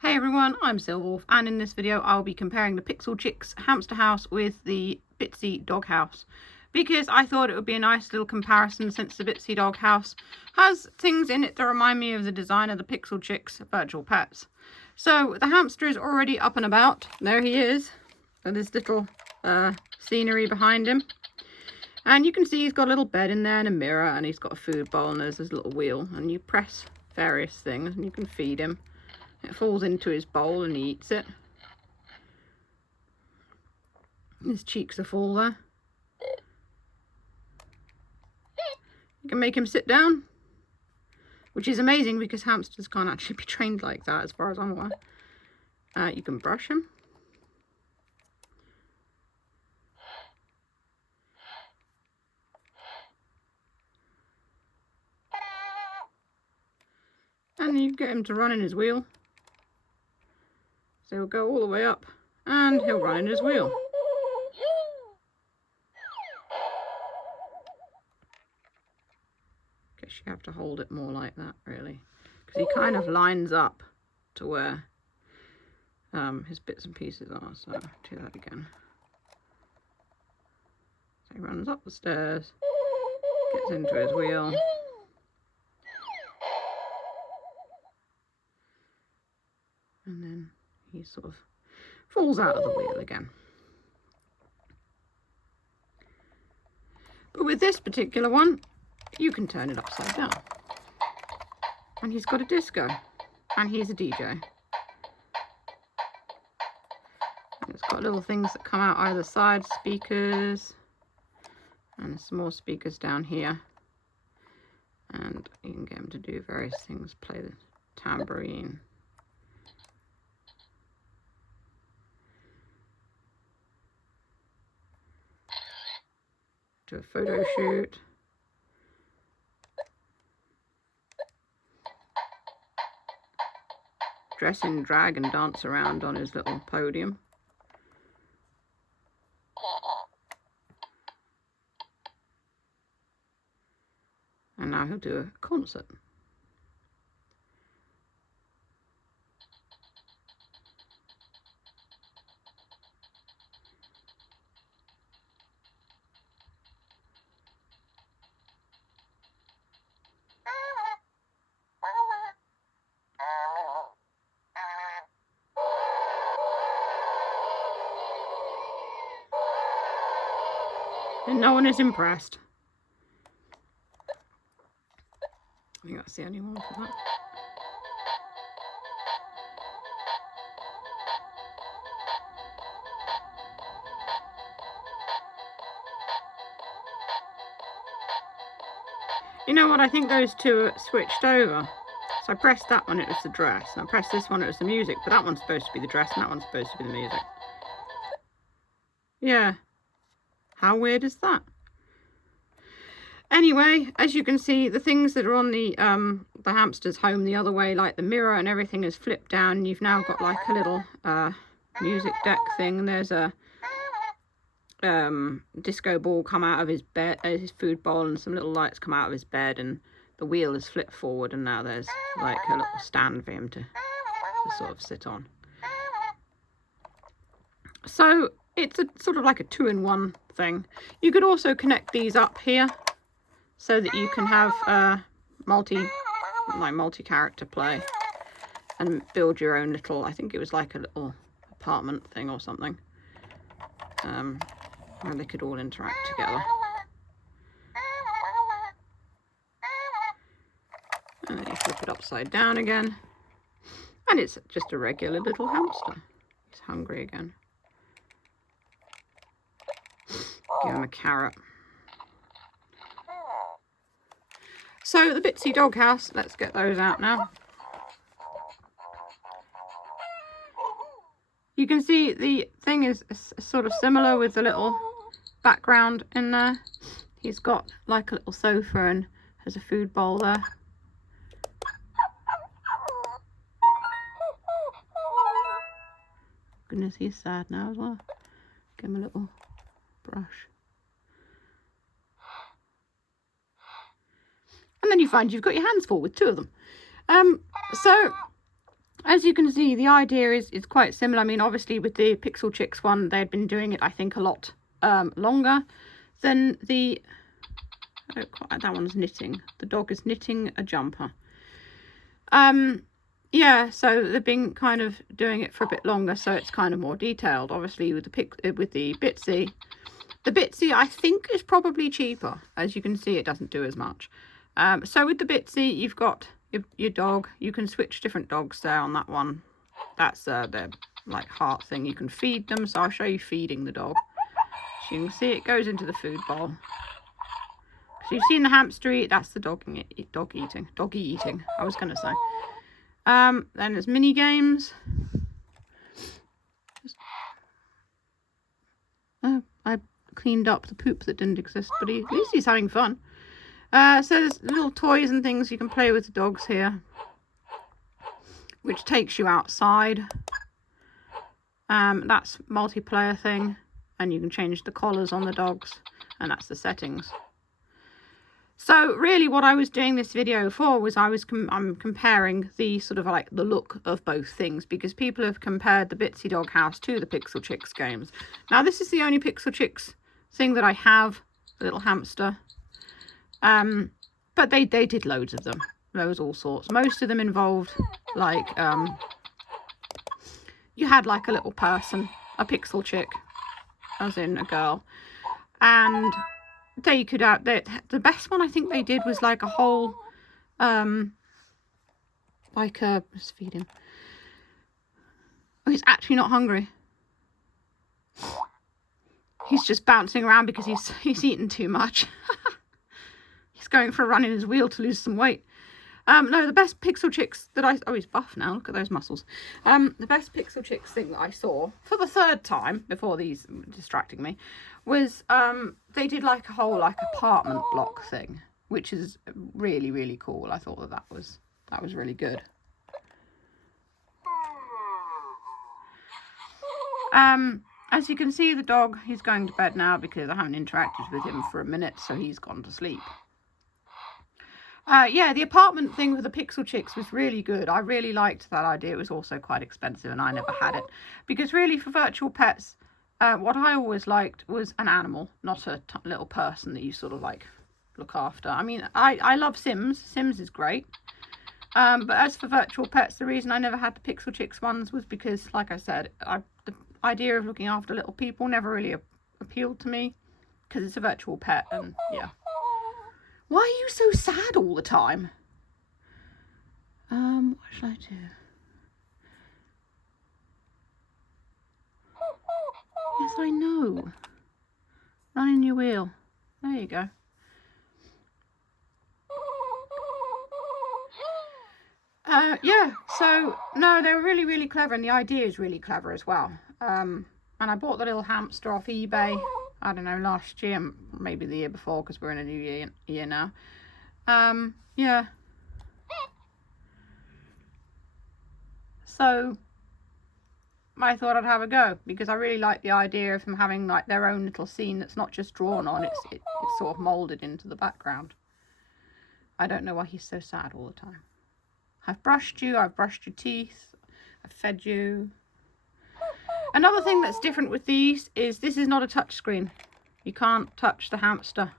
Hey everyone, I'm Silverwolf, and in this video I'll be comparing the PixelChix hamster house with the Bitsy Dog House, because I thought it would be a nice little comparison since the Bitsy Dog House has things in it that remind me of the design of the PixelChix virtual pets. So the hamster is already up and about. There he is, with his little scenery behind him. And you can see he's got a little bed in there and a mirror, and he's got a food bowl, and there's this little wheel, and you press various things and you can feed him. It falls into his bowl and he eats it. His cheeks are full there. You can make him sit down, which is amazing because hamsters can't actually be trained like that as far as I'm aware. You can brush him. And you get him to run in his wheel. So he'll go all the way up and he'll run in his wheel. Guess you have to hold it more like that really, because he kind of lines up to where his bits and pieces are. So I'll do that again. So he runs up the stairs, gets into his wheel. And then he sort of falls out of the wheel again. But with this particular one, you can turn it upside down. And he's got a disco. And he's a DJ. And it's got little things that come out either side, speakers. And some more speakers down here. And you can get him to do various things, play the tambourine. Do a photo shoot. Dress in drag and dance around on his little podium. And now he'll do a concert. And no one is impressed. I think that's the only one for that. You know what, I think those two are switched over. So I pressed that one, it was the dress, and I pressed this one, it was the music, but that one's supposed to be the dress and that one's supposed to be the music. Yeah. How weird is that? Anyway, as you can see, the things that are on the hamster's home the other way, like the mirror and everything, is flipped down. You've now got like a little music deck thing. There's a disco ball come out of his bed, his food bowl, and some little lights come out of his bed, and the wheel is flipped forward, and now there's like a little stand for him to sort of sit on. So it's a sort of like a two-in-one thing. You could also connect these up here so that you can have multi-character play and build your own little, I think it was like a little apartment thing or something, where they could all interact together. And then you flip it upside down again, and it's just a regular little hamster. He's hungry again. Give him a carrot. So the Bitsy Dog House, let's get those out now. You can see the thing is sort of similar with the little background in there. He's got like a little sofa and has a food bowl there. Goodness, he's sad now as well. Give him a little brush. And then you find you've got your hands full with two of them. So As you can see, the idea is quite similar. I mean, obviously with the PixelChix one, they had been doing it, I think, a lot longer than the... that one's knitting. The dog is knitting a jumper. Yeah, so they've been kind of doing it for a bit longer, so it's kind of more detailed. Obviously, with the Bitzee. The Bitzee, I think, is probably cheaper. As you can see, it doesn't do as much. So with the Bitzee, you've got your dog. You can switch different dogs there on that one. That's the like heart thing. You can feed them, so I'll show you feeding the dog. So you can see it goes into the food bowl. So you've seen the hamster eat. That's the doggy eating. I was going to say. Then there's mini games. I cleaned up the poop that didn't exist, but at least he's having fun. So there's little toys and things you can play with the dogs here, which takes you outside. That's multiplayer thing, and you can change the collars on the dogs, and that's the settings. So really what I was doing this video for was I'm comparing the sort of like the look of both things, because people have compared the Bitsy Dog House to the PixelChix games. Now this is the only PixelChix thing that I have, a little hamster. But they did loads of them. There was all sorts. Most of them involved like you had like a little person, a PixelChix, as in a girl, and they could have the best one I think they did was like a whole like a just feed him. Oh, he's actually not hungry. He's just bouncing around because he's eaten too much. He's going for a run in his wheel to lose some weight. No, the best PixelChix that oh, he's buff now, look at those muscles. The best PixelChix thing that I saw, for the third time, before these distracting me, was, they did like a whole, like, apartment block thing, which is really, really cool. I thought that was really good. As you can see, the dog, he's going to bed now because I haven't interacted with him for a minute, so he's gone to sleep. Yeah, the apartment thing with the PixelChix was really good. I really liked that idea. It was also quite expensive and I never had it. Because really for virtual pets, what I always liked was an animal, not a little person that you sort of like look after. I mean, I love Sims. Sims is great. But as for virtual pets, the reason I never had the PixelChix ones was because, like I said, the idea of looking after little people never really appealed to me. Because it's a virtual pet and yeah. Why are you so sad all the time? What should I do? Yes, I know. Run in your wheel. There you go. Yeah, so, no, they're really, really clever, and the idea is really clever as well. And I bought the little hamster off eBay. I don't know, last year, maybe the year before, because we're in a new year now. Yeah. So, I thought I'd have a go, because I really like the idea of them having like their own little scene that's not just drawn on, it's sort of moulded into the background. I don't know why he's so sad all the time. I've brushed you, I've brushed your teeth, I've fed you. Another thing that's different with these is this is not a touch screen. You can't touch the hamster.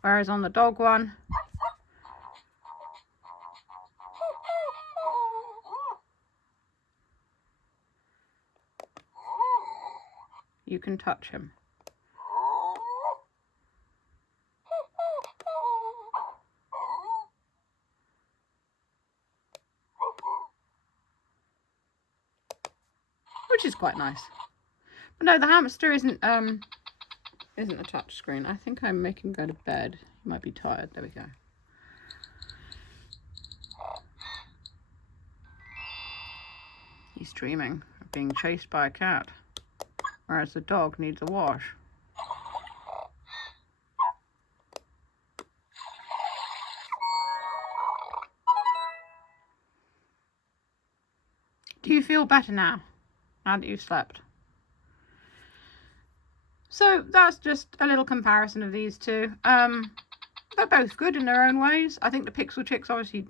Whereas on the dog one, you can touch him. Which is quite nice. But no, the hamster isn't a touch screen. I think I'm making him go to bed. He might be tired. There we go. He's dreaming of being chased by a cat, whereas the dog needs a wash. Do you feel better now that you've slept? So that's just a little comparison of these two. They're both good in their own ways. I think the PixelChix obviously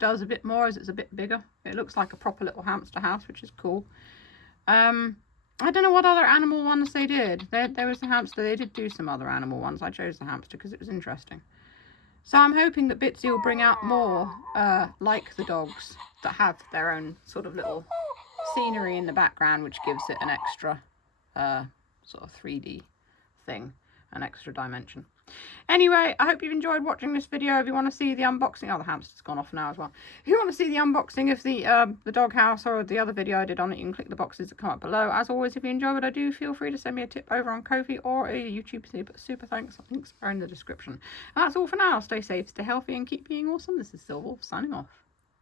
does a bit more as it's a bit bigger. It looks like a proper little hamster house, which is cool. I don't know what other animal ones they did. There was the hamster. They did do some other animal ones. I chose the hamster because it was interesting. So I'm hoping that Bitzee will bring out more like the dogs that have their own sort of little scenery in the background, which gives it an extra sort of 3D thing, an extra dimension. Anyway, I hope you've enjoyed watching this video. If you want to see the unboxing, oh, the hamster's gone off now as well. If you want to see the unboxing of the doghouse or the other video I did on it, you can click the boxes that come up below. As always, if you enjoy what I do, feel free to send me a tip over on Ko-fi or a YouTube super thanks. Links are in the description. And that's all for now. Stay safe, stay healthy, and keep being awesome. This is Silverwolf signing off.